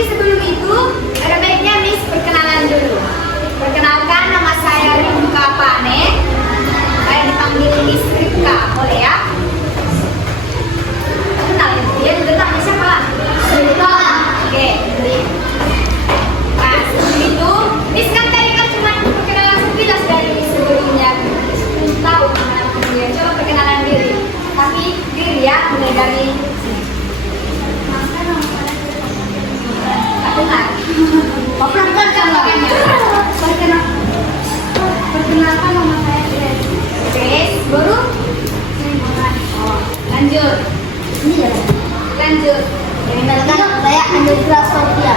Tapi sebelum itu, ada baiknya Miss perkenalan dulu. Perkenalkan, nama saya Rifka Pane. Saya dipanggil Miss Rifka, boleh ya? Kenalin, dia juga tanya siapa? Rifka. Oke, nah sebelum itu, Miss kan tadi kan cuma perkenalan sekilas dari Miss sebelumnya. Miss tahu kenalan dia, coba perkenalan diri. Tapi diri ya, mulai dari sini. Dengar. Perkenalkan nama saya Grace. Grace, baru? Oh, lanjut. Lanjut. Perkenalkan nama saya Andrea Sofia.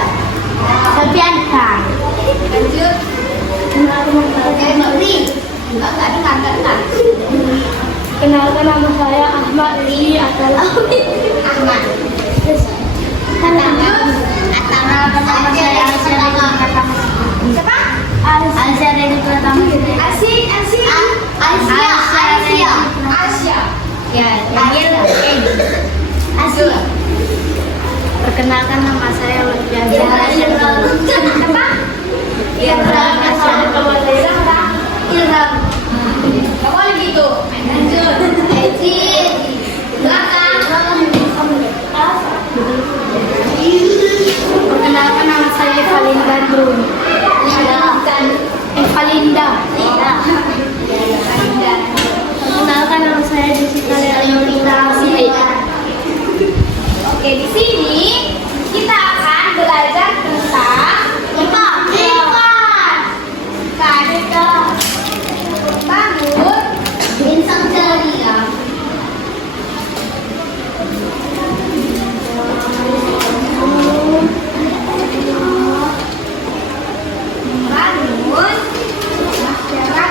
Sofianka. Lanjut. Dari Nuri. Enggak dengar. Kenalkan nama saya Ahmad Rizky Atalawi. Ahmad. Kenalkan nama saya Aisyah Reni Pratama. Siapa? Aisyah Reni Pratama. Asia. Ya, Asia. Perkenalkan nama saya Lutfiah Zahra. Apa? Ilham. Gak boleh gitu. Lanjut. Belakang. Perkenalkan nama saya Evalinda Bandung. Evalinda. Perkenalkan nama saya Jessica Leonita Asih. Oke, di sini kita akan belajar tentang bangun Bintang ceria. bangun masyarakat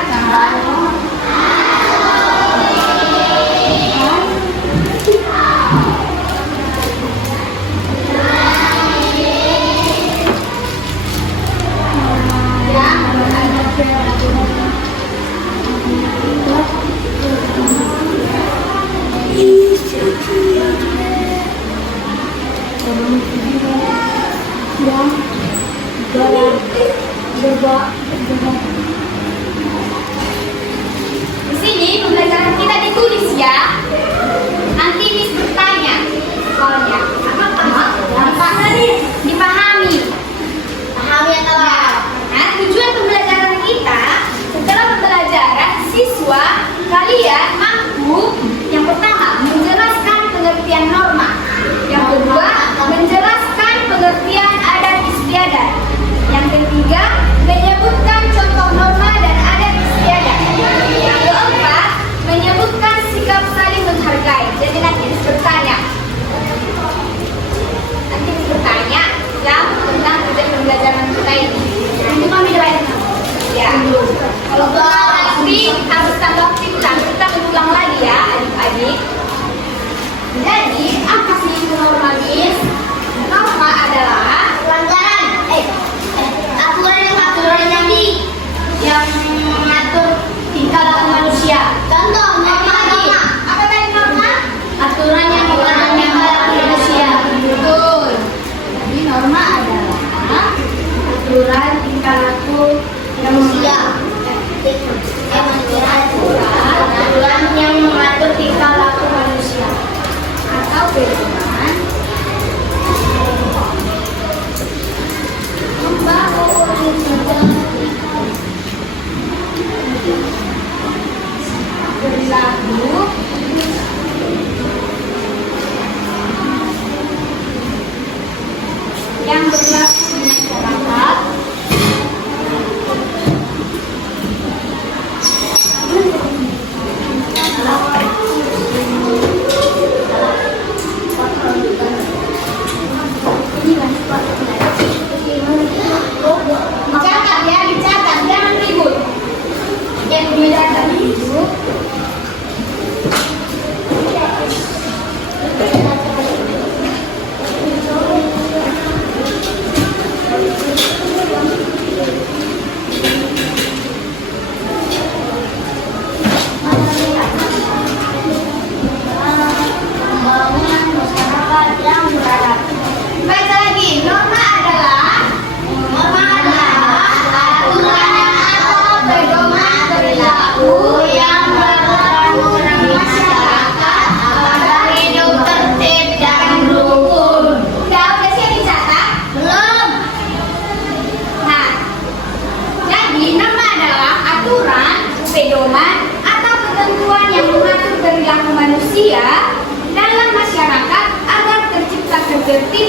di sini pembelajaran kita ditulis ya. Nanti Miss bertanya soalnya. Dipahami. Pahami atau Nah, tujuan pembelajaran kita setelah pembelajaran siswa kalian mampu yang pertama menjelaskan pengertian norma, yang kedua menjelaskan pengertian adat istiadat, yang ketiga menyebutkan contoh norma dan adat istiadat, yang keempat menyebutkan sikap saling menghargai. Jadi nanti bertanya ya tentang tujuan pembelajaran kita ini. Nanti kami doain ya. Kalau nanti harus tambah kita ulang lagi ya adik-adik. Jadi apa sih itu norma, Miss? Norma adalah pelanggaran. Aturan yang mengatur tingkah laku manusia. Contoh norma. apa tadi norma? Aturan yang mengatur tingkah laku manusia. Betul. Jadi norma adalah Aturan tingkah laku manusia. Aturan yang mengatur tingkah laku manusia. atau pedoman perilaku yang berlaku di masyarakat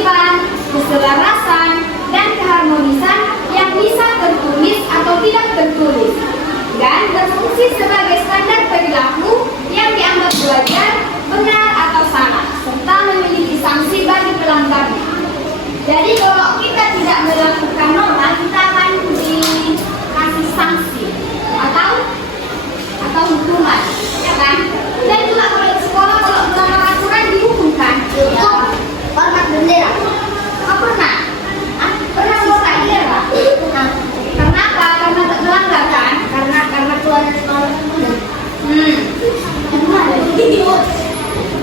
ketertiban, keselarasan, dan keharmonisan yang bisa tertulis atau tidak tertulis, dan berfungsi sebagai standar perilaku yang dianggap wajar, benar atau salah, serta memiliki sanksi bagi pelanggarnya. Jadi kalau kita tidak melakukan norma, kita akan dikasih sanksi atau hukuman, ya kan? Dan juga kalau di sekolah kalau melanggar aturan dihukumkan. Hormat bendera. Oh, pernah? Pernah hormat bendera? Karena apa? Karena tak melanggar kan? Karena keluar dari sekolah.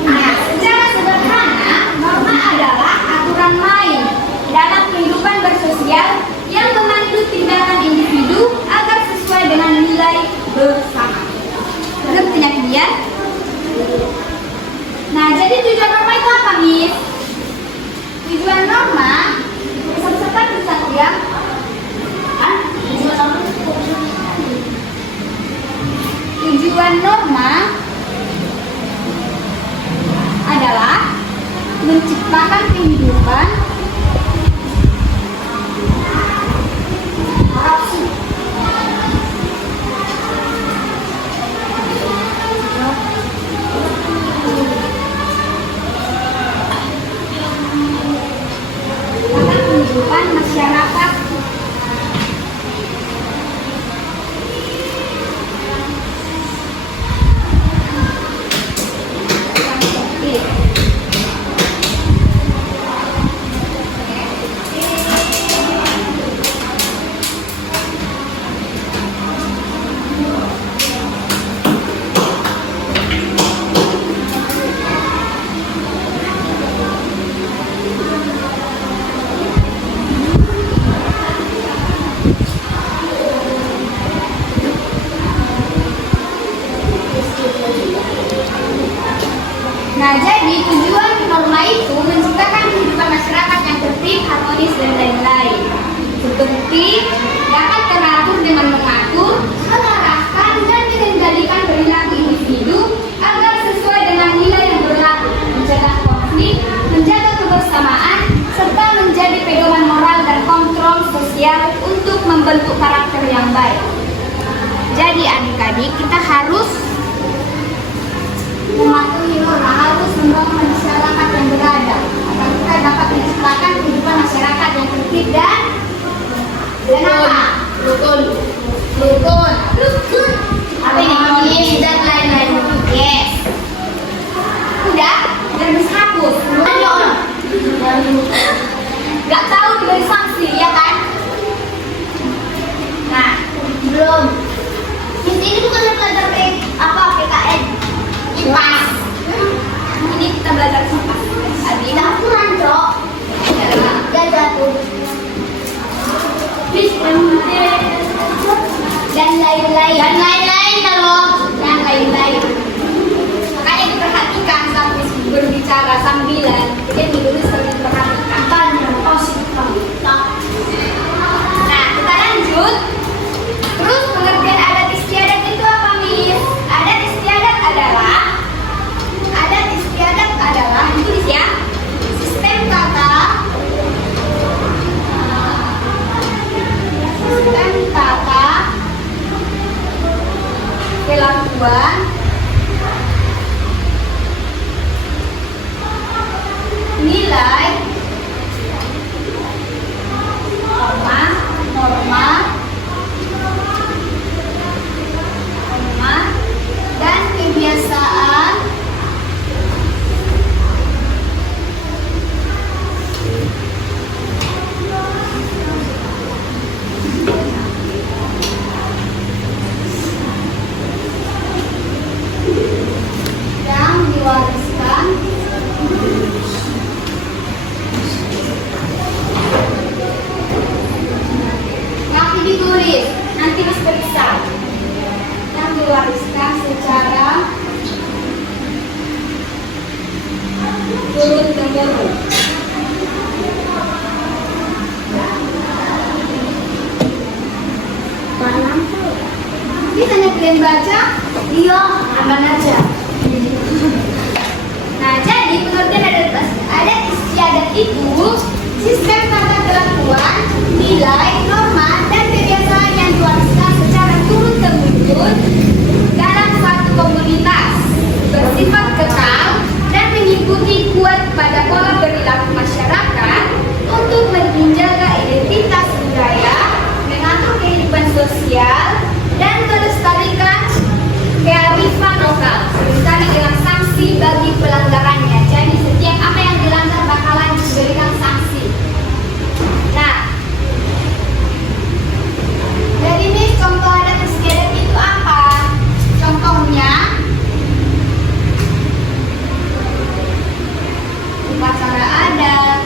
Nah, secara sederhana, norma adalah aturan main dalam kehidupan bersosial yang memandu tindakan individu agar sesuai dengan nilai bersama. Belum punya dia? Nah, jadi tujuan norma itu apa, Miss? Tujuan norma, peserta bisa ya? Tujuan norma adalah menciptakan kehidupan masyarakat Nah, jadi tujuan norma itu menciptakan kehidupan masyarakat yang tertib, harmonis, dan lain-lain. Seperti dapat teratur dengan mengatur, mengarahkan, dan mengendalikan perilaku individu agar sesuai dengan nilai yang berlaku, mencegah konflik, menjaga kebersamaan, serta menjadi pedoman moral dan kontrol sosial untuk membentuk karakter yang baik. Jadi adik-adik, kita harus mematuhi norma, harus membangun masyarakat yang beradab agar kita dapat menciptakan kehidupan masyarakat yang tertib dan apa? Rukun. Apa ini? Harmonis dan lain-lain. Yes. Udah? Dan bisa hapus. Gak tahu diberi sanksi, ya kan? Nah, Belum. Ini bukan belajar PKN. IPAS. Ini kita belajar IPAS. Tidak aturan, Cok. Gak jatuh. Dan lain-lain kalau. dan lain-lain. Makanya diperhatikan sampai berbicara sambilan. Jadi dulu sering perhatikan. Nah, kita lanjut. Terus pengertian adat istiadat itu apa, Miss? Adat istiadat adalah tulis ya, sistem tata kelakuan nilai norma dan kebiasaan yang diwariskan nanti ditulis, nanti diperiksa yang diwariskan secara turun-temurun. Bisa nih kalian baca? Iya, aman aja. Nah, jadi pengertian adat istiadat itu sistem tata kelakuan, nilai, norma, dan kebiasaan yang diwariskan secara turun-temurun dalam suatu komunitas, bersifat kekal dan mengikuti kuat pada pola perilaku masyarakat untuk menjaga identitas budaya, mengatur kehidupan sosial, dan melestarikan kearifan lokal, serta dengan sanksi bagi pelanggarannya. Jadi setiap apa yang dilanggar bakalan diberikan sanksi. Nah, jadi ini contoh adat istiadat itu apa? Contohnya upacara adat,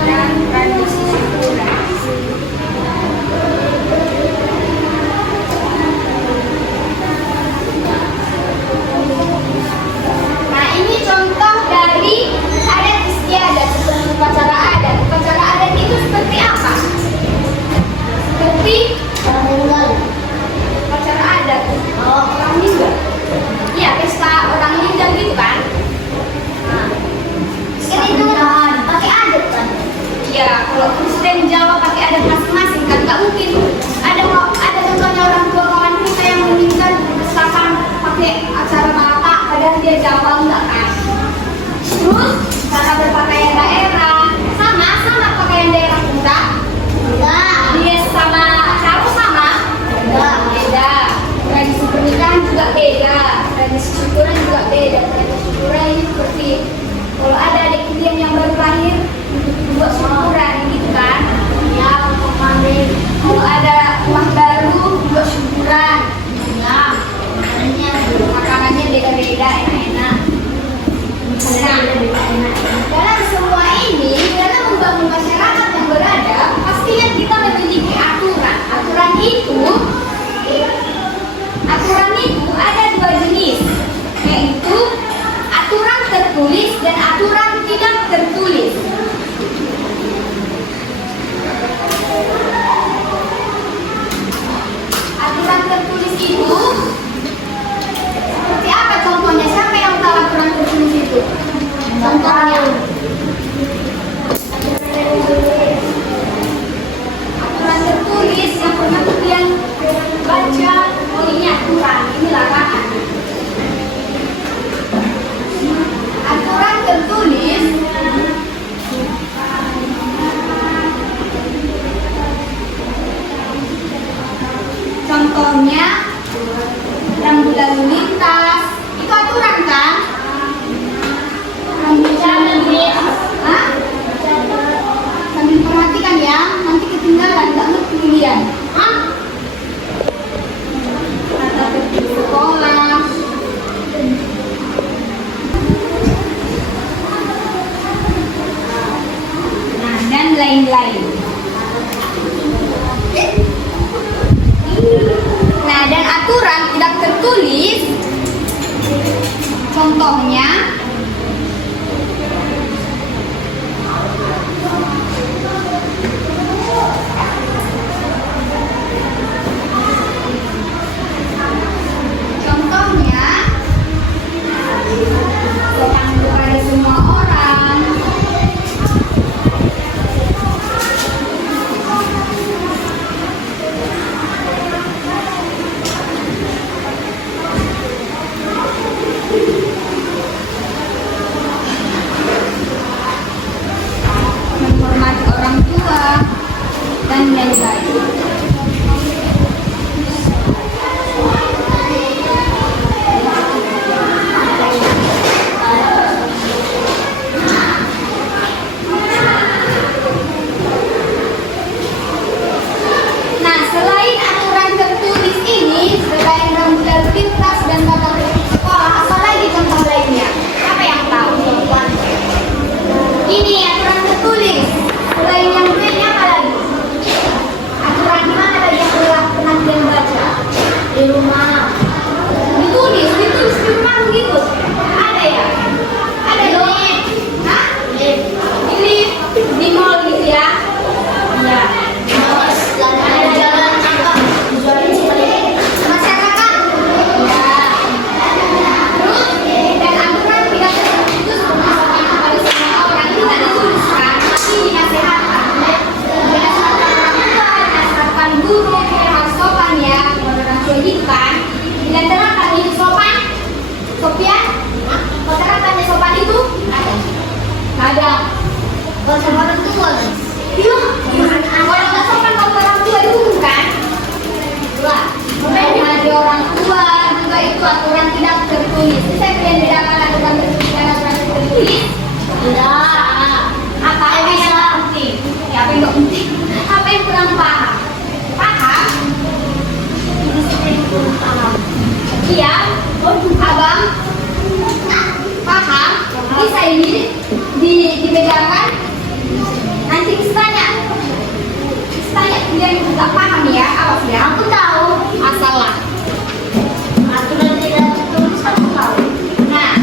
dan tradisi syukuran. Nah, ini contoh dari adat istiadat seperti upacara adat. Upacara adat itu seperti apa? Seperti upacara adat. Oh, orang meninggal. Iya, pesta orang meninggal gitu kan? Nah, kan itu pakai adat kan? Iya, kalau Kristen Jawa pakai adat masing-masing kan nggak mungkin ada contohnya orang tua kawan kita yang meninggal dipestakan pakai acara Batak padahal dia Jawa enggak kan? Terus cara berpakaian daerah sama pakaian daerah kita? Enggak. Dia sama cara sama? Enggak, beda. Tradisi pernikahan juga beda, tradisi syukuran juga beda. Tradisi syukuran ini seperti kalau ada adik kalian yang baru lahir buat syukuran gitu kan? Ya, untuk mandi. Kalau ada rumah baru buat syukuran. Ya, makanannya beda-beda, enak-enak. Nah, dalam semua ini, dalam membangun masyarakat yang beradab, pastinya kita memiliki aturan. Aturan itu ada dua jenis, yaitu aturan tertulis dan aturan tidak tertulis. Aturan tertulis itu seperti apa contohnya? Siapa yang tahu aturan tertulis itu? Contohnya aturan tertulis yang pernah kalian baca, oh ini aturan, ini larangan. Aturan tertulis contohnya rambu lalu lintas, itu aturan kan? Rambu lalu lintas, sambil perhatikan ya, nanti ketinggalan, nggak ngerti kalian. Tata tertib sekolah, nah dan lain-lain. Nah, dan aturan tidak tertulis, contohnya datang kepada semua orang. itu aturan tidak tertulis. Saya kalian bedakan aturan tertulis dan aturan tidak tertulis. Tidak. Apa yang bisa penting? Ya, apa yang nggak penting? Apa yang kurang paham? Paham? Ini saya kurang paham. Iya. Abang? Paham? Bisa ini dibedakan. Nanti tanya. Dia nggak paham ya, awas ya. Aku tahu. Masalah. Aturan tidak tertulis aku tahu. Nah,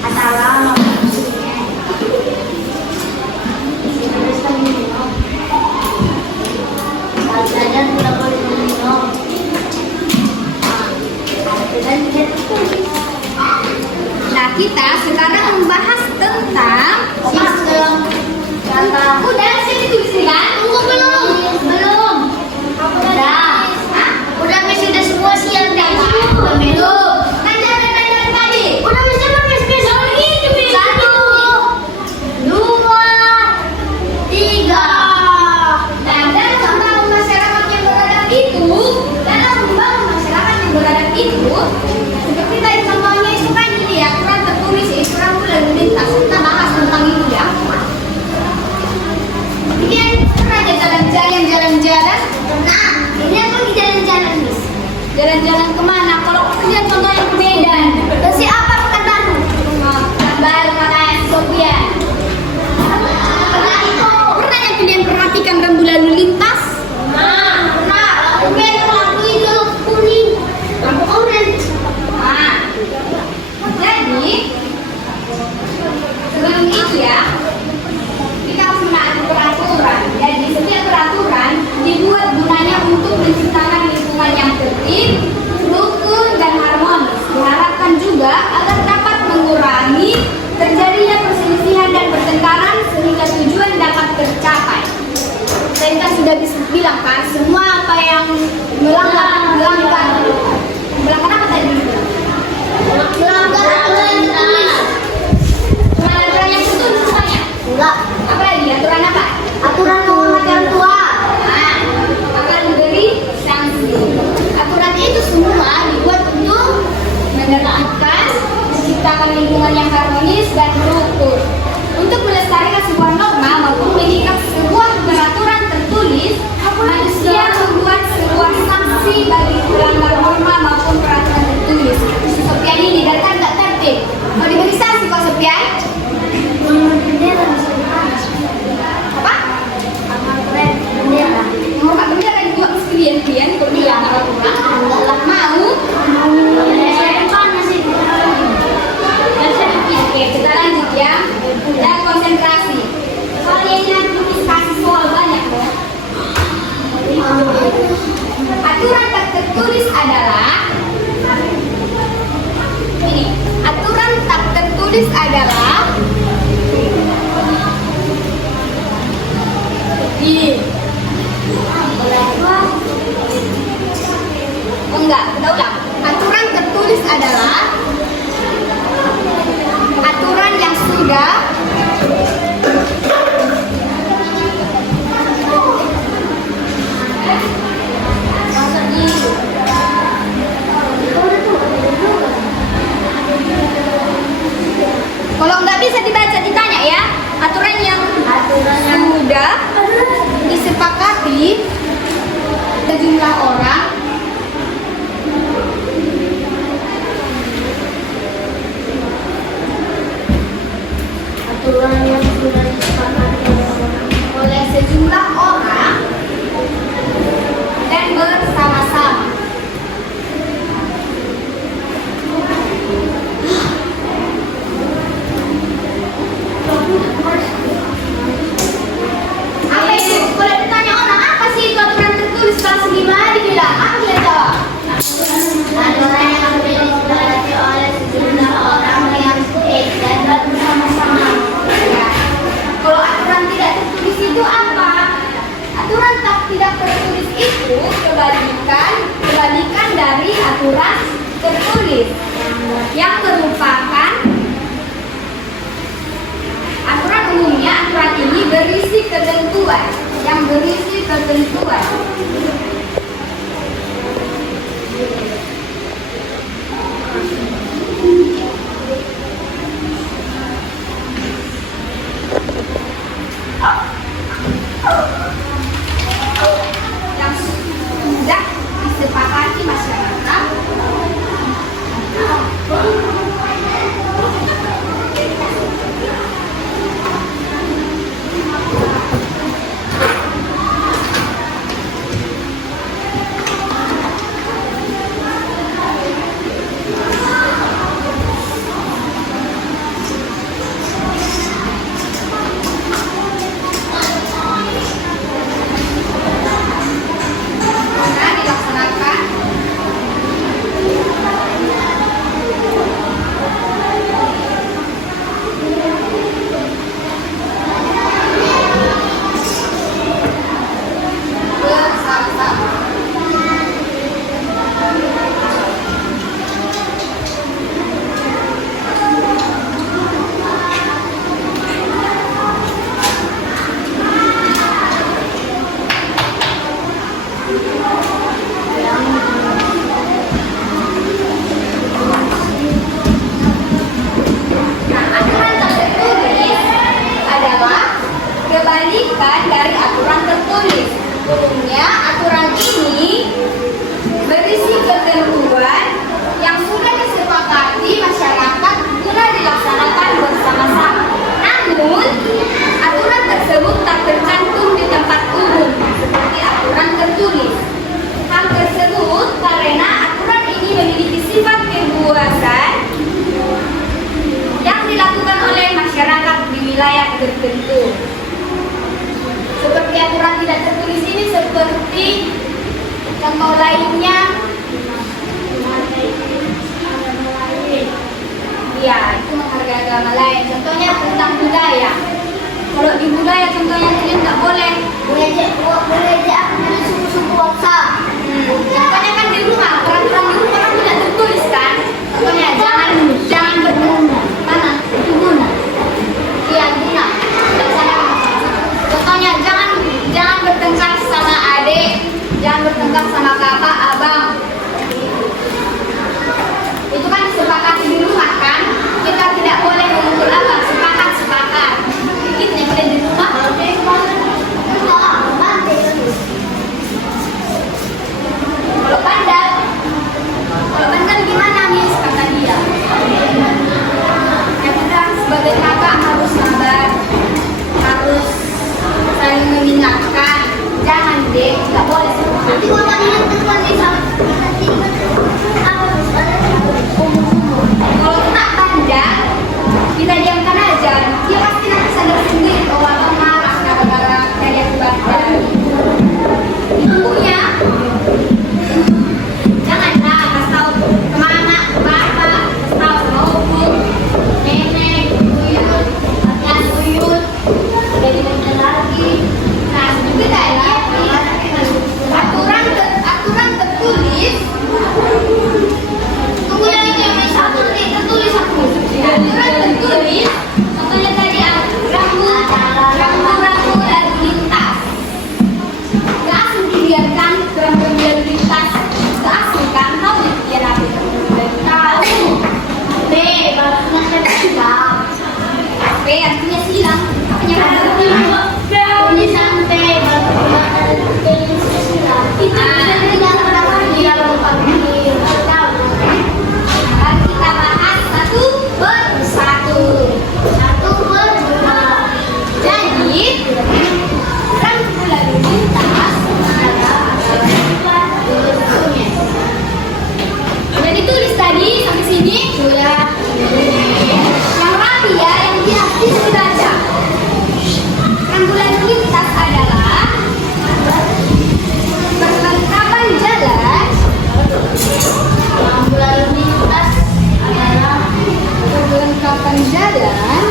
Masalah maksudnya. Bisa minum. Saat saja tidak boleh minum. Aturan tidak tertulis. nah kita sekarang membahas tentang Sistem kata. udah sih ditulis kan? Belum. Udah. Hah? Udah Miss, sudah semua siap dah. Belum. Kan tadi. Udah Miss, coba Miss. Gitu, Miss. 1, 2, 3. Nah, dalam membangun masyarakat yang beradab itu, seperti tadi contohnya itu kan gini ya, aturan tertulis ya, aturan lalu lintas. Kita bahas tentang itu ya. Kemudian pernah aja jalan-jalan. Nah, ini aku lagi jalan-jalan Miss. Jalan-jalan kemana? Kalau kalian contohnya ke Medan, Dan siapa pekan baru? baru katanya Sofian. Pernah itu. Pernah yang kalian perhatikan rambu lalu lintas? Pernah. Lampu merah, lampu hijau, lampu kuning, lampu orange. Nah, jadi sebelum itu ya, kita harus menaati peraturan. Jadi setiap peraturan dibuat gunanya untuk menciptakan lingkungan yang tertib, rukun dan harmonis. Diharapkan juga agar dapat mengurangi terjadinya perselisihan dan pertengkaran sehingga tujuan dapat tercapai. Tadi kan sudah bilang kan, semua apa yang melanggar apa tadi? Melanggar aturan yang tertulis. Aturan yang tertulis semuanya. Enggak. Apa lagi? Aturan apa? Aturan menghormati orang tua. Nah, akan diberi sanksi. Aturan itu semua dibuat untuk menerapkan, menciptakan lingkungan yang harmonis dan rukun. Untuk melestarikan sebuah norma maupun mengikat sebuah peraturan tertulis, manusia membuat sebuah sanksi bagi pelanggar norma maupun peraturan tertulis. Sofian ini dari kan nggak tertib. Mau diberi sanksi kok Sofian? Bendera Miss. Apa? Amal keren bendera. Mau nggak bendera juga sekalian kalau bilang Enggak lah. mau. Saya panas itu. Oke, kita lanjut ya. Dan konsentrasi. Kalian yang tulis kasih soal banyak loh. Aturan tak tertulis adalah ini. Aturan tak tertulis adalah ini. Oh enggak, kita ulang. Aturan tertulis adalah aturan yang sudah kalau nggak bisa dibaca ditanya ya. Aturan yang sudah disepakati sejumlah orang agama lain. Contohnya tentang budaya. Kalau di budaya contohnya kalian nggak boleh. Boleh aja aku punya suku-suku bangsa. Contohnya kan di rumah, peraturan di rumah kan tidak tertulis kan. Contohnya jangan berguna. Mana? Itu guna. Iya, guna. Contohnya jangan bertengkar sama adik, jangan bertengkar sama kakak, abang. Itu kan disepakati di rumah kan. Kita tidak boleh memukul abang, sepakat. Kita yang boleh di rumah. Kalau bandel gimana Miss, kata dia. Ya kita sebagai kakak harus sabar, harus saling mengingatkan. Jangan deh, nggak boleh sepakat. Nanti kalau kalian teman nanti Kalau tak bandel, kita diamkan aja. Dia pasti nanti sadar sendiri. Oh, abang marah gara-gara dari aku bandel. Ibunya janganlah kasih tahu ke mama, ke bapak, kasih tahu ke opo, nenek, buyut, jadi bandel lagi. Nah, kita ini aturan tertulis. tunggu yang itu yang satu nih tertulis aku. Aturan tertulis. Contohnya tadi rambu lalu lintas. Gak asing dibiarkan rambu lalu lintas. Gak asing kan? Tahu ya dia apa? Tahu. Barusan saya bilang. P artinya silang. Apanya Ini sampai Mari kita bahas satu persatu. Jadi rambu lalu lintas udah ditulis tadi sampai sini. sudah Yang rapi ya, yang tidak dibaca. Rambu lalu lintas adalah perlengkapan jalan. lalu lintas adalah Perlengkapan jalan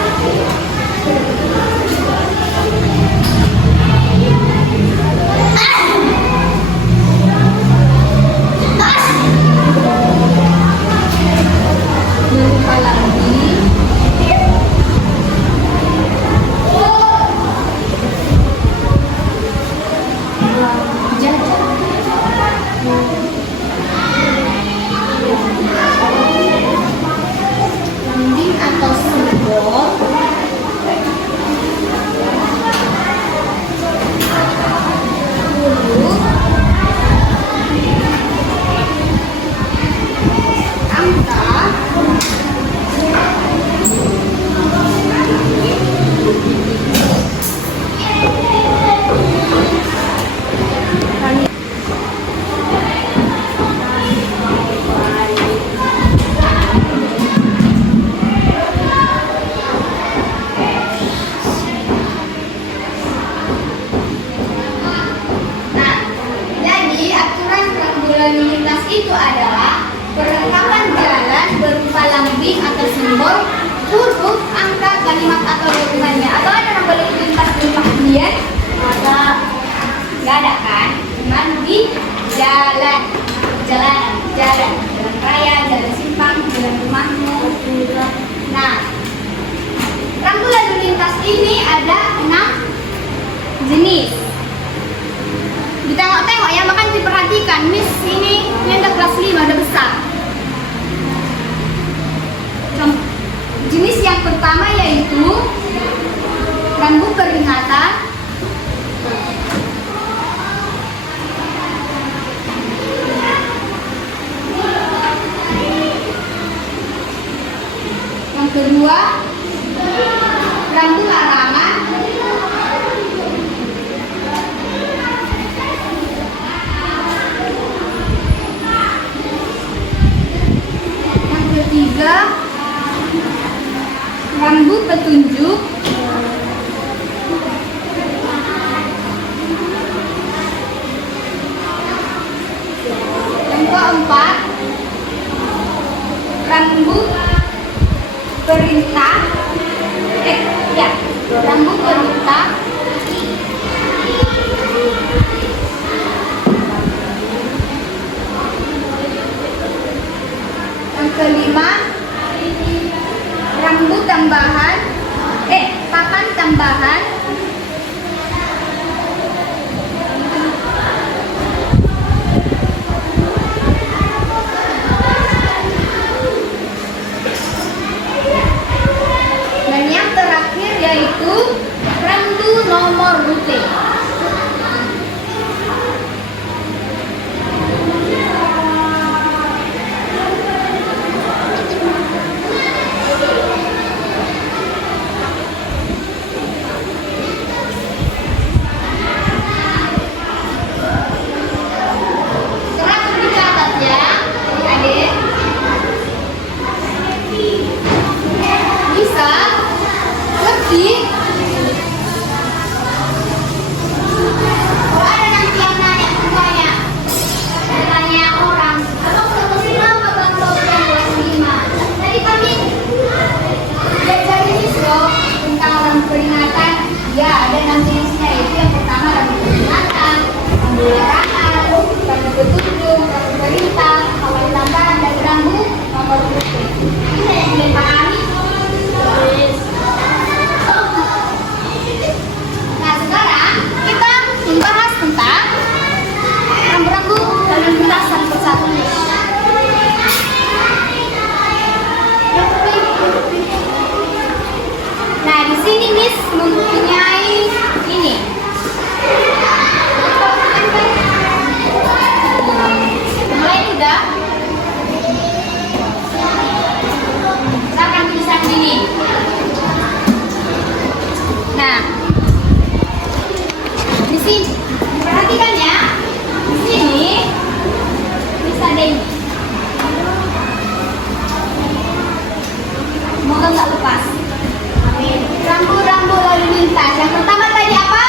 berupa lambi, lambing atau simbol huruf, angka, Nah, jadi aturan rambu lalu lintas itu adalah perlengkapan jalan berupa lambing atau simbol, huruf, angka, kalimat atau dokumennya. Atau ada rambu lalu lintas berupa hunian? ada Nggak ada kan? Cuman di jalan, jalan raya, jalan simpang, jalan rumahmu. Nah, rambu lalu lintas ini ada 6 jenis. Ditengok-tengok ya, bahkan diperhatikan. Miss ini udah kelas 5, udah besar. Jenis yang pertama yaitu rambu peringatan, yang kedua rambu larangan, yang ketiga rambu petunjuk, yang keempat rambu perintah, kelima, rambut tambahan, papan tambahan. Dan yang terakhir yaitu randu nomor rute. Teratur dicatat ya, adik-adik. Bisa lebih. Kalau ada nanti yang nanya semuanya, tanya orang, atau berapa sih lama Bang Sofian kelas 5? Tadi kami belajar ini loh tentang rambut peringatan. Ya, ada 6 jenisnya, yaitu yang pertama rambut peringatan, rambut larangan, rambut petunjuk, rambut perintah, kawal tambahan, dan rambut nomor rute. Ini yang kalian pahami? Nah, sekarang kita membahas tentang rambu-rambu lalu lintas satu persatu. Nah, di sini Miss mempunyai ini. Mulai udah. Kita akan tulisan ini. Nah, di sini perhatikan ya. Di sini bisa ada ini. Semoga nggak lepas. Rambu-rambu lalu lintas. Yang pertama tadi apa?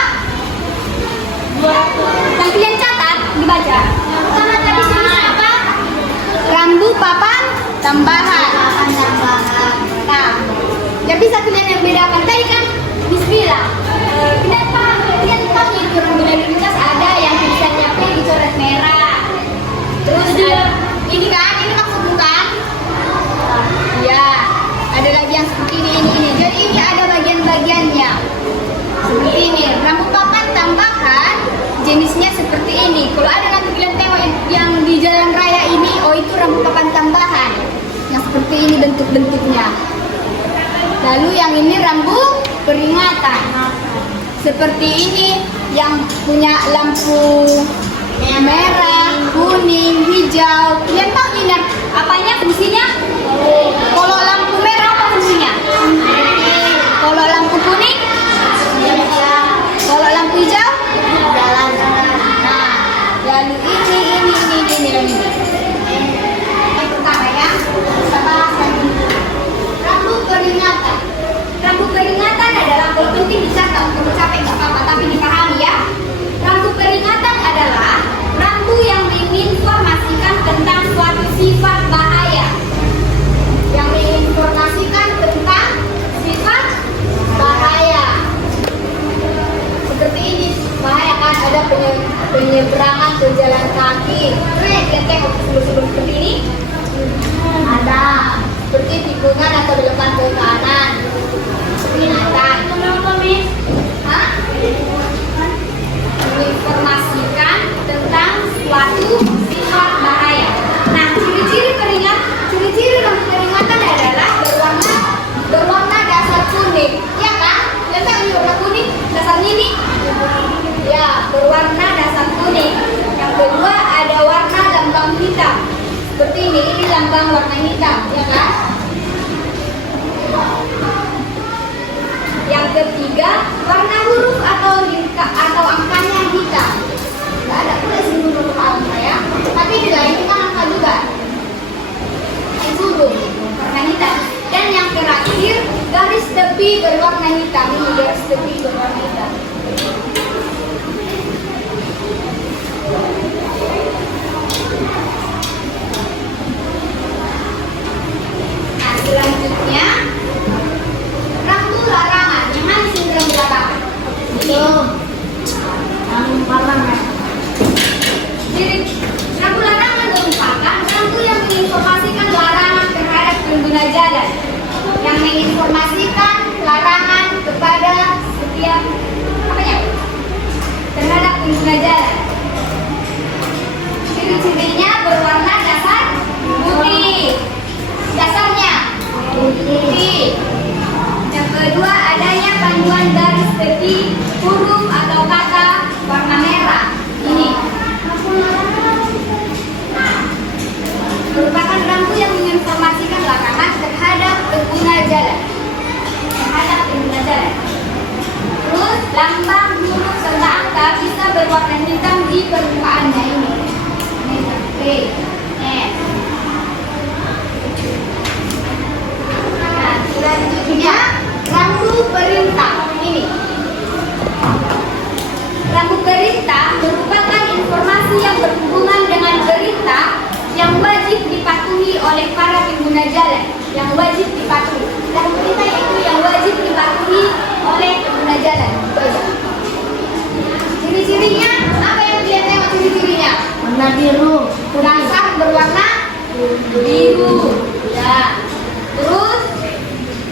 Yang kalian catat dibaca. Yang pertama tadi jenis apa? Rambu papan tambahan. Nah, yang bisa kalian bedakan tadi kan Bismillah. Kalian tahu itu rambu lalu lintas ada yang tulisannya P dicoret merah. Terus ini kan, ini maksud bukan? Ya, ada lagi yang seperti ini. Jadi ini ada bagian-bagiannya. Seperti ini, rambut papan tambahan jenisnya seperti ini. Kalau ada nanti kalian tengok yang di jalan raya ini, oh itu rambut papan tambahan. Yang seperti ini bentuk-bentuknya. Lalu yang ini rambut peringatan. Seperti ini yang punya lampu merah, kuning, hijau. Kalian tahu ini apanya fungsinya? Kalau lampu merah apa fungsinya? Kalau lampu kuning? Kalau lampu hijau? Nah, lalu ini. Yang pertama ya, kita bahas lagi. Rambut peringatan. Rambut peringatan adalah, kalau penting dicatat, kalau capek nggak apa-apa, tapi dipahami ya. Rambut peringatan adalah rambu yang menginformasikan tentang suatu sifat bahaya. Yang menginformasikan tentang sifat bahaya. Seperti ini, bahaya kan, ada penyeberangan berjalan kaki. Kita tengok sebelum seperti ini. Ada seperti tikungan atau belokkan ke kanan. Peringatan. Kenapa, Miss? Hah? Menginformasikan tentang suatu sifat bahaya. Nah, ciri-ciri rambut peringatan adalah berwarna dasar kuning, ya kan? Lihat ini warna kuning, dasarnya ini, ya berwarna dasar kuning. Yang kedua ada warna lambang hitam, seperti ini lambang warna hitam, ya kan? Yang ketiga warna huruf atau angkanya hitam. Nggak ada pula sih huruf angka ya, tapi juga ini kan angka juga. Huruf warna hitam. Dan yang terakhir garis tepi berwarna hitam. Ini garis tepi berwarna hitam. Nah, selanjutnya rambu larangan. Yang mana sih rambu larangan? Rambu larangan merupakan rambu jalan. Terhadap pengguna jalan. Terus lambang, huruf, serta angka bisa berwarna hitam di permukaannya ini. Ini seperti F. Nah, selanjutnya rambu perintah ini. Rambu perintah merupakan informasi yang berhubungan dengan berita yang wajib dipatuhi oleh para pengguna jalan. Yang wajib dipatuhi. Rambu perintah itu yang wajib dipatuhi oleh pengguna jalan. Ciri-cirinya apa yang kalian tengok ciri-cirinya? Warna biru. Dasar berwarna biru. Ya. Terus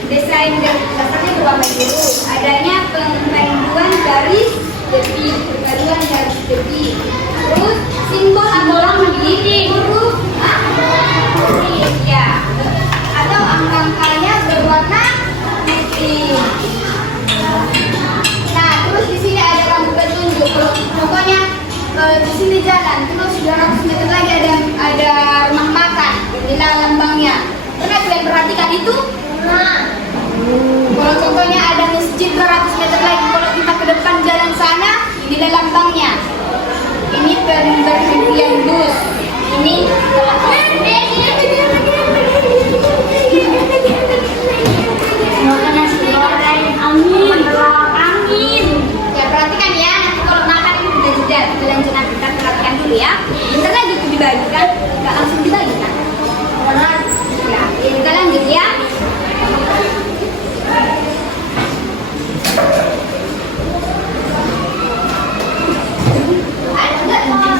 desain dasarnya berwarna biru. Adanya perpaduan garis tepi, perpaduan garis tepi. Terus simbol di huruf ya. Atau angka-angkanya berwarna putih. Nah, terus di sini ada rambu petunjuk. Pokoknya di sini jalan, terus 200 meter lagi ada rumah makan. Inilah lambangnya. Pernah kalian perhatikan itu? Nah, Kalau contohnya ada masjid 200 meter lagi, kalau kita ke depan jalan sana, inilah lambangnya. Ini pemberhentian bus. Ini semoga nasi goreng angin. Angin. ya perhatikan ya. Nanti kalau makan ini udah jeda. Kita lanjut nanti kita perhatikan dulu ya. Bentar lagi itu dibagikan, nggak langsung dibagikan. Ya, kita lanjut ya.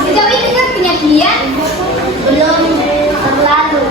Sejauh ini kan punya kalian Belum terlalu.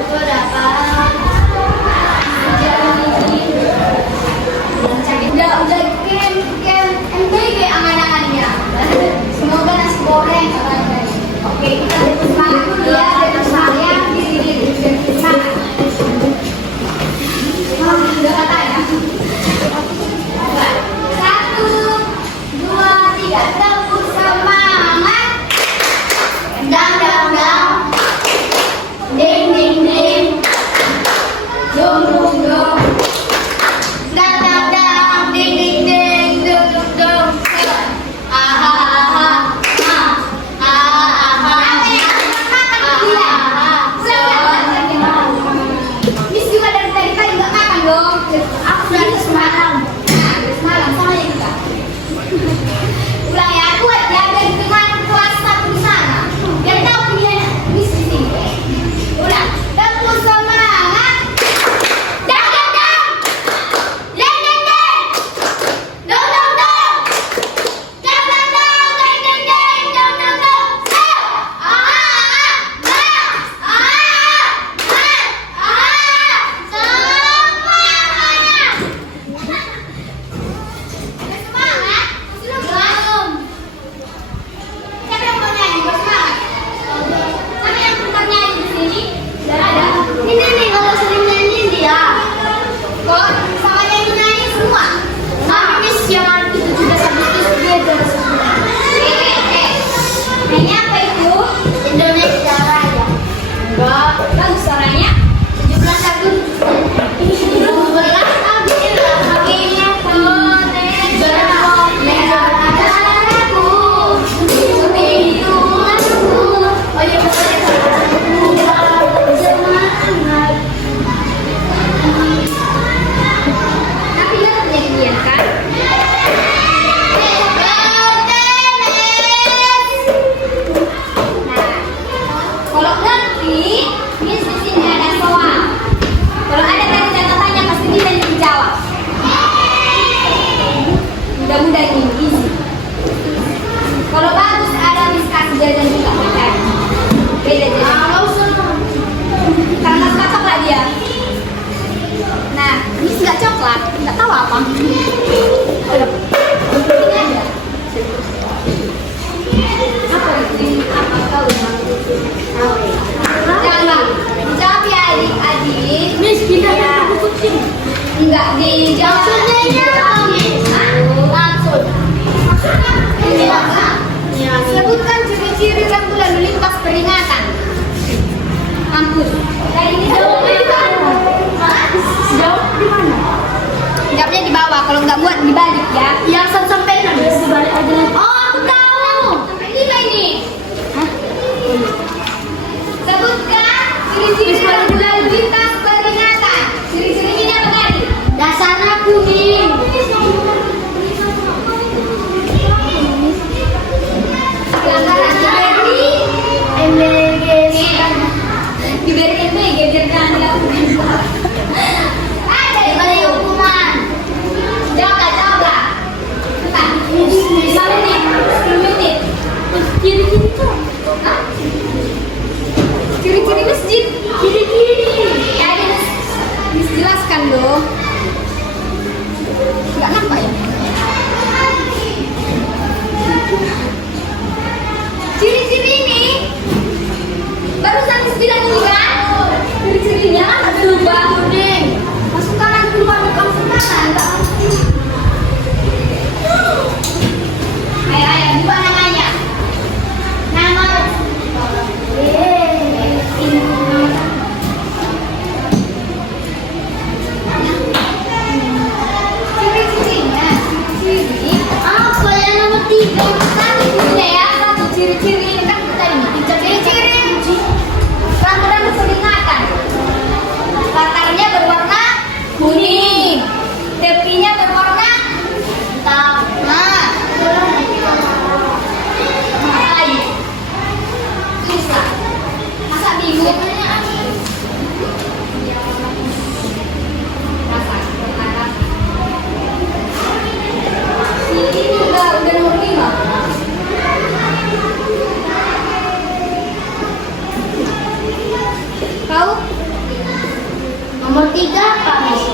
Nomor 3 apa, Miss?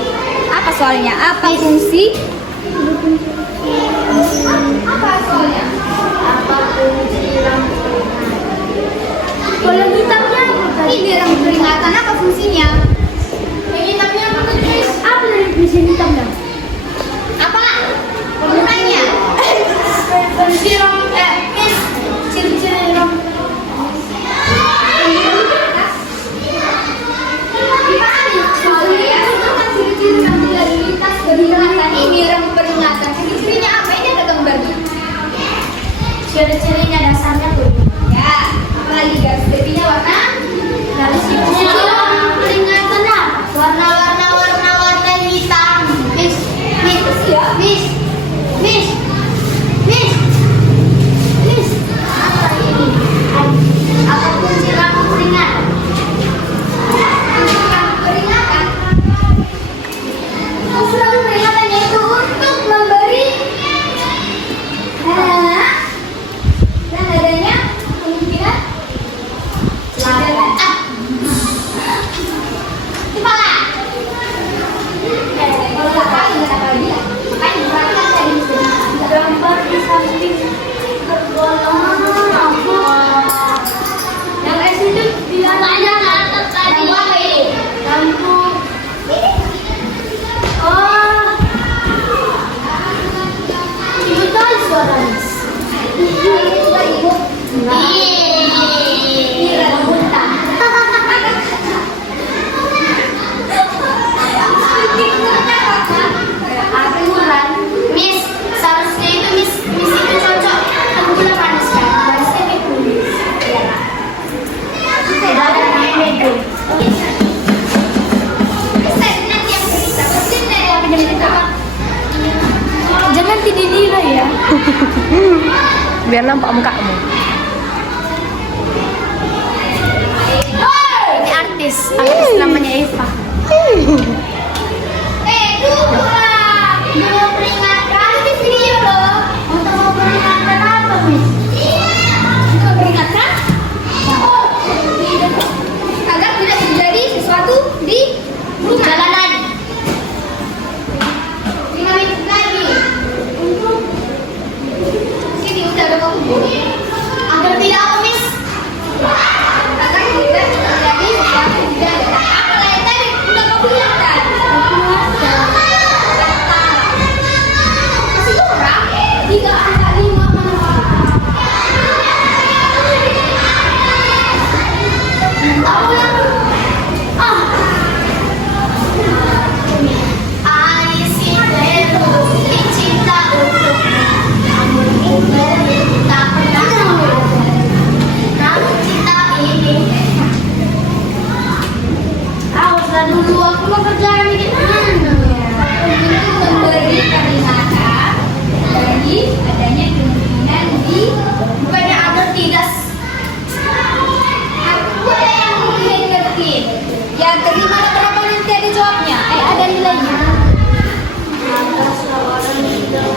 Apa soalnya? Apa fungsi? Apa soalnya? Apa fungsi lampu peringatan? Kalau hitamnya ini lampu peringatan apa fungsinya? Yang hitamnya apa tadi, Miss? Apa dari fungsi hitamnya? Apa? Penggunanya? Fungsi lampu, Miss, ciri-ciri lampu. Soalnya itu kan ciri-ciri lampu lalu lintas peringatan ini lampu peringatan. Ciri-cirinya apa? Ini ada gambarnya. Ciri-cirinya dasarnya tuh. Ya, apalagi garis tepinya warna? Garis hijau. Peringatan apa? Warna hitam. Miss, Ya. Miss, Miss, Miss, Miss. Apa ini? Apa fungsi lampu peringatan? Lampu peringatan. Fungsi lampu peringatan yaitu untuk memberi dan adanya kemungkinan Kepala. kalau kakak ingat apa lagi ya? Kan kakak tadi Gambar di samping tergolong lampu. yang S itu bilang Ada atas tadi. lampu apa ini? Lampu. Oh. Ibu tahu suara, Miss? Sudah ibu. Ini rebutan. Aturan, Miss, seharusnya itu Miss itu cocok. Kan gula panas kan, harusnya kayak kulit. Tidak ada yang beda. Jangan dinilai ya. Biar nampak mukamu. Ini artis namanya Eva. Dua peringatan di video loh. Untuk memperingatkan apa, Miss? Untuk memperingatkan agar tidak terjadi sesuatu di rumah. Jalanan. 5 menit lagi. Sini udah ada waktu. Agar tidak apa, Miss? Agar tidak terjadi sesuatu di dalam. Apa lah yang tadi udah kau bilang kan? Masih kurang? 3 angka 5 mana? Tahu yang I see terus cinta untukmu. Namun tak pernah namun cinta ini. Sudah dulu aku mau kerjaan bikin Untuk memberi peringatan dari adanya kemungkinan di bukannya agar tidak. aku ada yang mungkin ngerti. Yang kelima ada berapa nanti ada jawabnya? Ada nilainya. Agar seorang tidak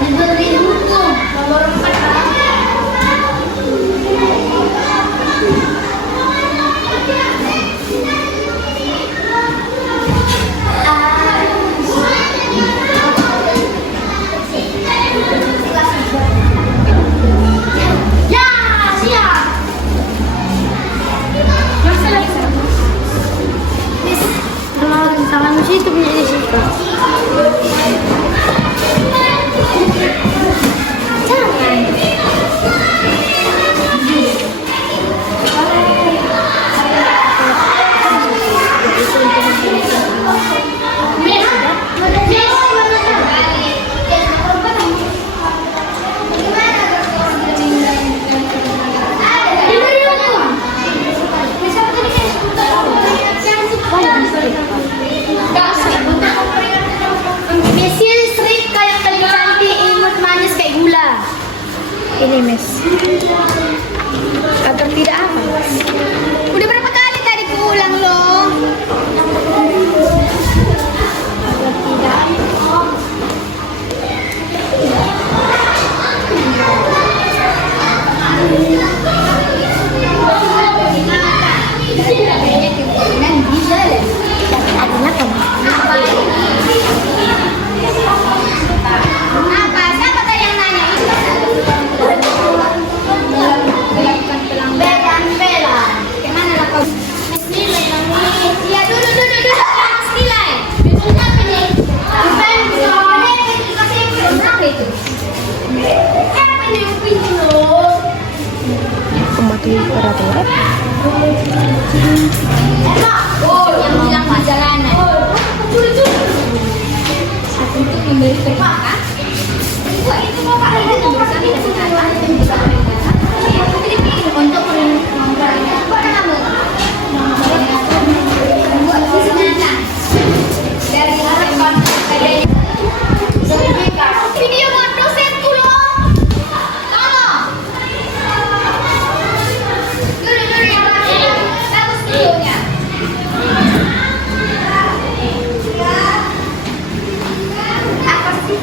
diberi hukum. Nomor 4. Ya, siap. Miss, tangan situ punya di situ. Ini, Miss. Agar tidak apa? Udah berapa kali tadi pulang loh? Agar tidak. Urat-urat. Oh, yang bilang di jalanan. Untuk memberi tempat kan? Itu mau pakai itu bersama dengan untuk dari harapan video dosenku loh. Tolong. Dulu yang bagus videonya. Apa sih?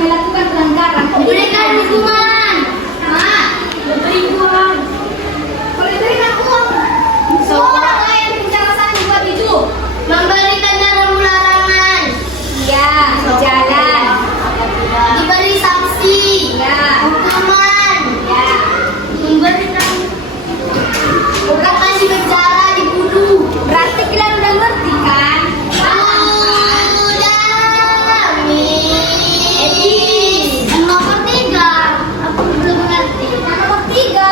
melakukan pelanggaran. Memberikan dukungan. Nah, beri uang. Boleh berikan uang. Semua orang lain bicara satu buat itu. Memberi tanda rambu larangan. Iya, jalan. Diberi sanksi. Ya, Hukuman. ya. Memberikan lokasi penjara dibunuh. Berarti kalian udah ngerti kan? Sudah, Miss. Nomor 3. Aku belum mengerti. Nomor 3.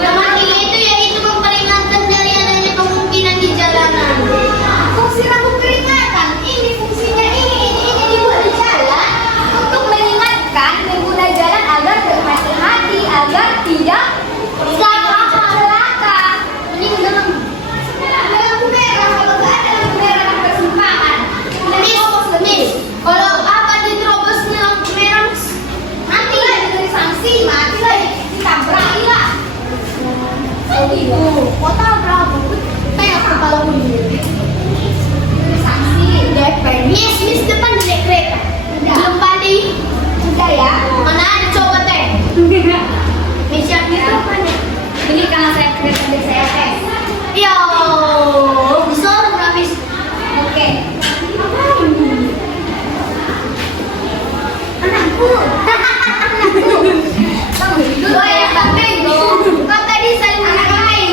Nomor 3 itu yaitu memperingatkan dari adanya kemungkinan di jalanan. Fungsi lampu peringatan ini fungsinya ini dibuat di jalan untuk mengingatkan pengguna jalan agar berhati-hati agar tidak celaka. Ini dalam Ada lampu merah, kalau nggak ada lampu merah di persimpangan. Miss, kalau apa diterobosnya lampu merah? Nanti lah diberi sanksi, mati lah ditabrak lah. Ibu, kota berapa? Kayak kepala ini. Diberi sanksi. DP. Miss depan naik kereta. Udah. Belum pandai. Udah ya. Mana ada coba teh? Miss yang itu apa nih? Ini karena saya kerja dari saya tes. Yo, disuruh nggak Miss? Oke. Anakku. Kamu dulu ya, Bang Bego. Kau tadi saling menghargai.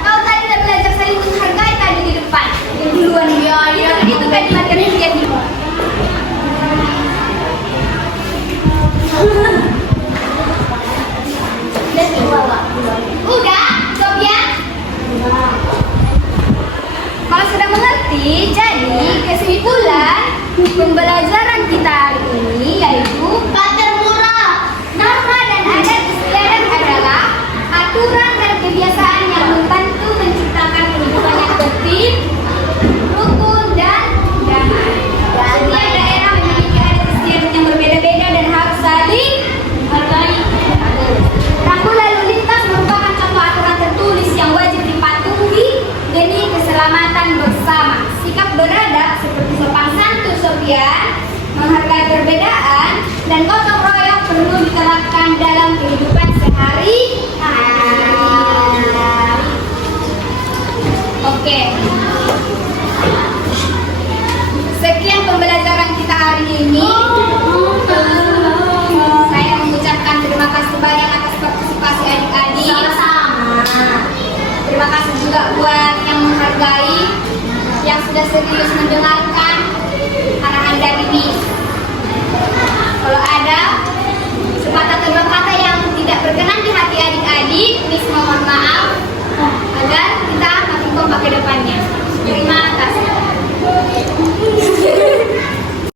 Kau tadi udah belajar saling menghargai tadi di depan. Yang duluan ya. Itu kan materi dia di bawah. Dan di bawah. Udah, Sofian? Kalau sudah mengerti, jadi kesimpulan pembelajaran kita hari ini yaitu Pater murah. norma dan adat istiadat adalah aturan dan kebiasaan yang membantu menciptakan kehidupan yang tertib, rukun, dan damai. Setiap daerah memiliki adat istiadat yang berbeda-beda dan harus saling menghargai. Rambu lalu lintas merupakan contoh aturan tertulis yang wajib dipatuhi demi keselamatan bersama. Sikap beradab seperti sopan santun, Sofian, menghargai perbedaan, dan gotong royong perlu diterapkan dalam kehidupan sehari-hari. Oke. Sekian pembelajaran kita hari ini. Saya mengucapkan terima kasih banyak atas partisipasi adik-adik. Sama-sama. Terima kasih juga buat yang menghargai, yang sudah serius mendengarkan.